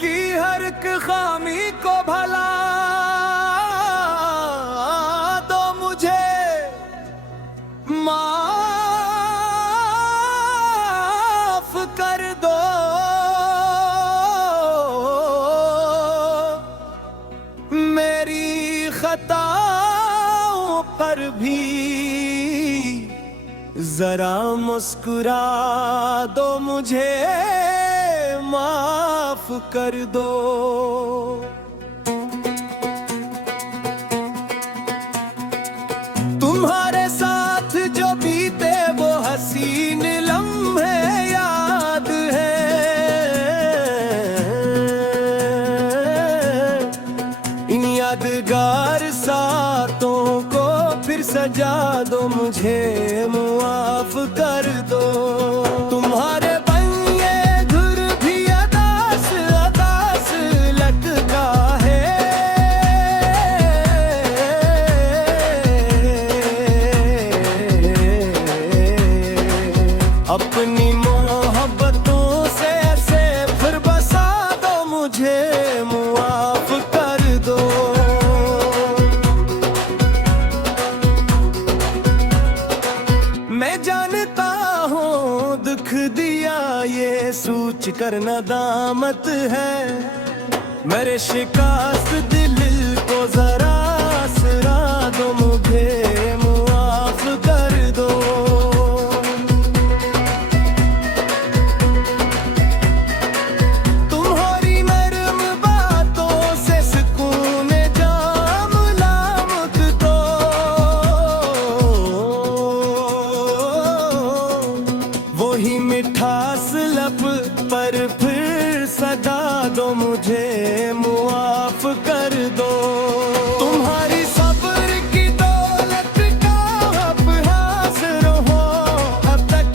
की हर एक खामी को भला दो मुझे, माफ कर दो। मेरी खताओं पर भी जरा मुस्कुरा दो मुझे, माफ कर दो। तुम्हारे साथ जो बीते वो हसीन लम्हे याद है, इन यादगार सातों को फिर सजा दो मुझे, माफ कर दो। तुम्हारे अपनी मोहब्बतों से ऐसे फिर बसा दो मुझे, माफ कर दो। मैं जानता हूँ दुख दिया ये सोच कर नदामत है, मेरे शिकस्त दिल को जरा आसरा दो मुझे, माफ कर दो। वही मिठास लब पर फिर सदा दो मुझे, माफ कर दो। तुम्हारी सब्र की दौलत का अब हासिल हो अब तक,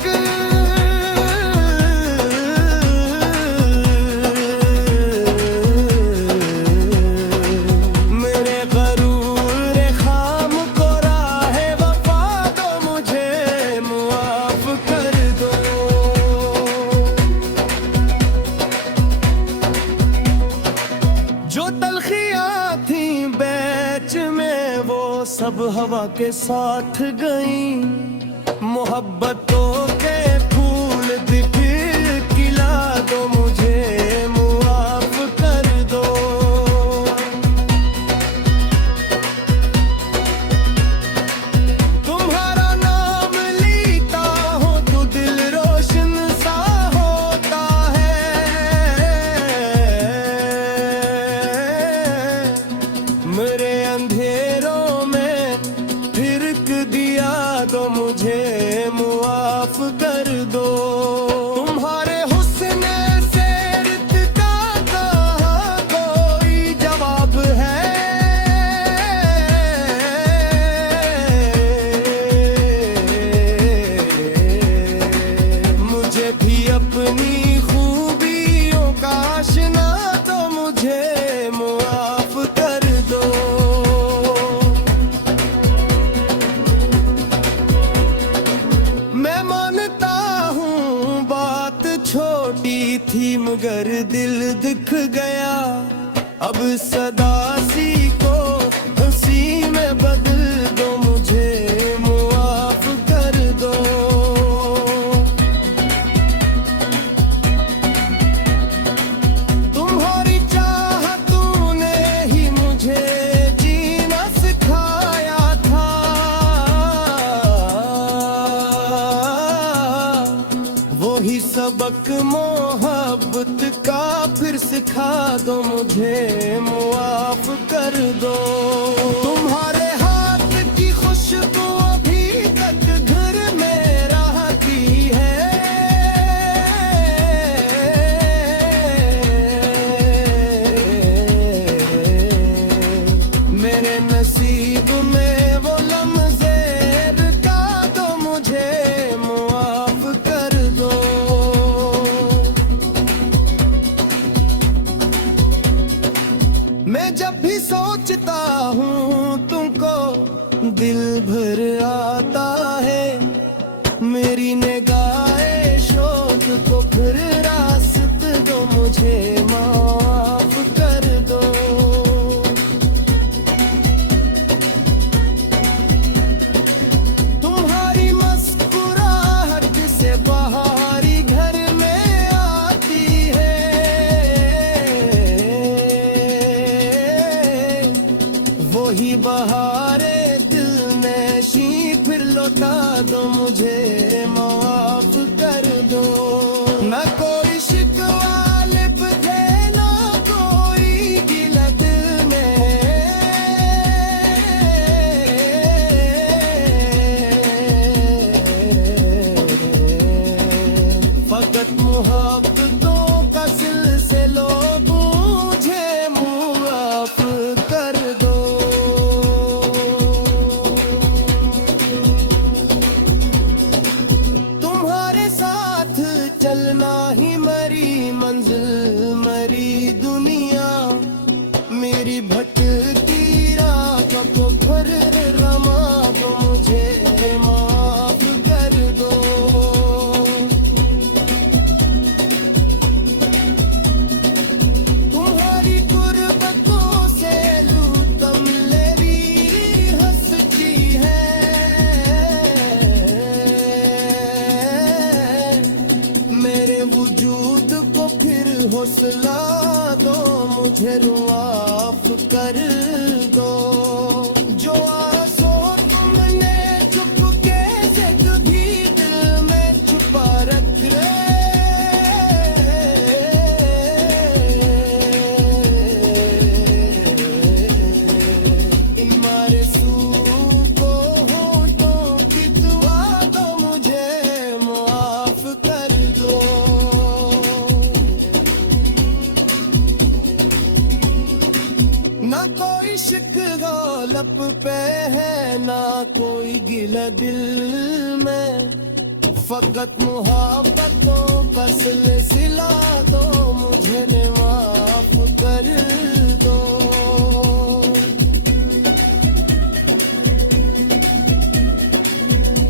मेरे गरूर खाम को राह वफा दो मुझे, माफ कर दो। जो तलखियां थी बैच में वो सब हवा के साथ गई, मोहब्बतों के फूल फिर खिला दो मुझे, माफ कर दो। तुम्हारा नाम लेता हो तो दिल रोशन सा होता है, मेरे अंधेरों में फिरक दिया दो मुझे, माफ कर दो। तुम्हारे हुस्न से का कहाँ कोई जवाब है, मुझे भी अपनी खूबियों का आशना दो मुझे, माफ कर दो। मैं मानता हूँ बात छोटी थी मगर दिल दिख गया, अब सदा सी को हंसी में बदल दो मुझे, माफ कर दो। तुम्हारी चाहतों ने ही मुझे जीना सिखाया था, वही सबक मोहब्बत का फिर सिखा दो मुझे, माफ कर दो। तुम्हारे हाथ की खुशबू अभी तक घर में रहती है, मेरे नसीब में वो लम्हे रुका दो मुझे, माफ कर दो। मैं जब भी सोचता हूँ तुमको दिल भर आता है, मेरी निगाहे शोक को फिर रास्ते दो मुझे माफ कर दो। तुम्हारी मुस्कुराहट से बहारी घर में आती है, वही बहारे दिल नशी फिर लौटा दो, मुझे माफ कर दो। ना कोई शिकवा लिप थे, ना कोई गिला दिल में, फकत मोहब्बतों का सिलसिला मुझे माफ कर दो। तुम्हारे साथ चलना ही मरी मंजिल मरी दुनिया, मेरी भटकती राह को फिर रमा दो, मुझे माफ कर दो। तुम्हारी गुर्बतों से लूटम लेरी हंसती है, मेरे वजूद को फिर हौसला दो, मुझे माफ कर दो। जो आंसू तुमने चुपके से कभी दिल में छुपा रखे, इन मासूम को होठों की दुआ दो, मुझे माफ कर दो। ना कोई शिकवा लब पे है, ना कोई गिला दिल में, फकत मोहब्बतों का सिलसिला दो, मुझे माफ कर दो।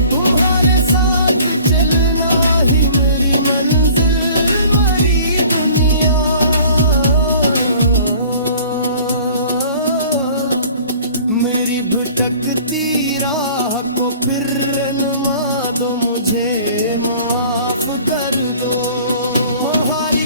तुम्हारे साथ चलना ही मेरी मंजिल मरी दुनिया, मेरी भटकती राह को फिर रमा दो, मुझे माफ कर दो। तुम्हारी